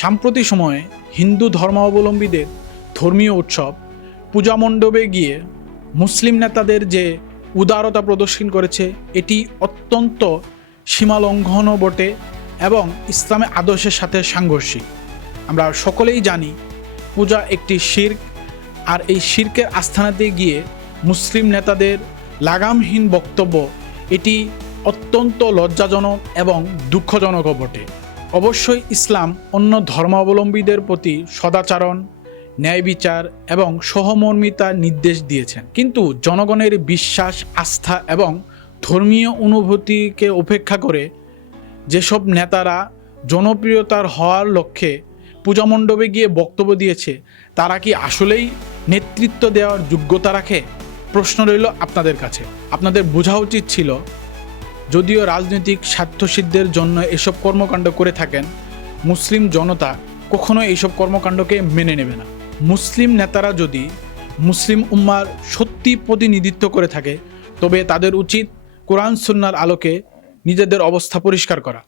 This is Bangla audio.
সাম্প্রতিক সময়ে হিন্দু ধর্মাবলম্বীদের ধর্মীয় উৎসব পূজা মণ্ডপে গিয়ে মুসলিম নেতাদের যে উদারতা প্রদর্শন করেছে এটি অত্যন্ত সীমালঙ্ঘনও বটে এবং ইসলামের আদর্শের সাথে সাংঘর্ষিক। আমরা সকলেই জানি পূজা একটি শিরক, আর এই শিরকের আস্থানাতে গিয়ে মুসলিম নেতাদের লাগামহীন বক্তব্য এটি অত্যন্ত লজ্জাজনক এবং দুঃখজনকও বটে। অবশ্যই ইসলাম অন্য ধর্মাবলম্বীদের প্রতি সদাচরণ, ন্যায় বিচার এবং সহমর্মিতার নির্দেশ দিয়েছেন, কিন্তু জনগণের বিশ্বাস, আস্থা এবং ধর্মীয় অনুভূতিকে উপেক্ষা করে যেসব নেতারা জনপ্রিয়তার হওয়ার লক্ষ্যে পূজা মণ্ডপে গিয়ে বক্তব্য দিয়েছে তারা কি আসলেই নেতৃত্ব দেওয়ার যোগ্যতা রাখে? প্রশ্ন রইল আপনাদের কাছে। আপনাদের বোঝা উচিত ছিল, যদিও রাজনৈতিক স্বার্থসিদ্ধির জন্য এসব কর্মকাণ্ড করে থাকেন, মুসলিম জনতা কখনো এইসব কর্মকাণ্ডকে মেনে নেবে না। মুসলিম নেতারা যদি মুসলিম উম্মার সত্যি প্রতিনিধিত্ব করে থাকে তবে তাদের উচিত কোরআন সুন্নাহর আলোকে নিজেদের অবস্থা পরিষ্কার করা।